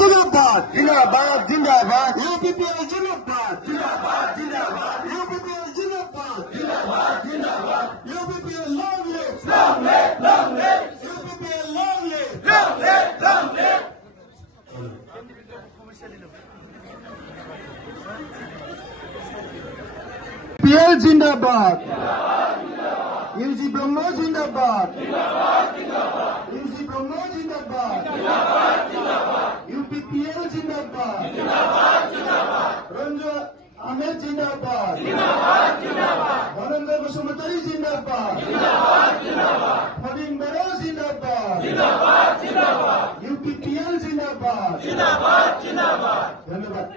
जिंदाबाद जिंदाबाद जिंदाबाद यूपीपीएल जिंदाबाद जिंदाबाद जिंदाबाद यूपीपीएल जिंदाबाद जिंदाबाद जिंदाबाद UPPL long live UPPL long live PL जिंदाबाद यूजी ब्रह्मो जिंदाबाद यूजी ब्रह्मो जिंदाबाद यूपीपीएल जिंदाबाद रंजो अहमद जिंदाबाद धनंजय बसुमतारी जिंदाबाद फरीन बरो जिंदाबाद यूपीपीएल जिंदाबाद धन्यवाद।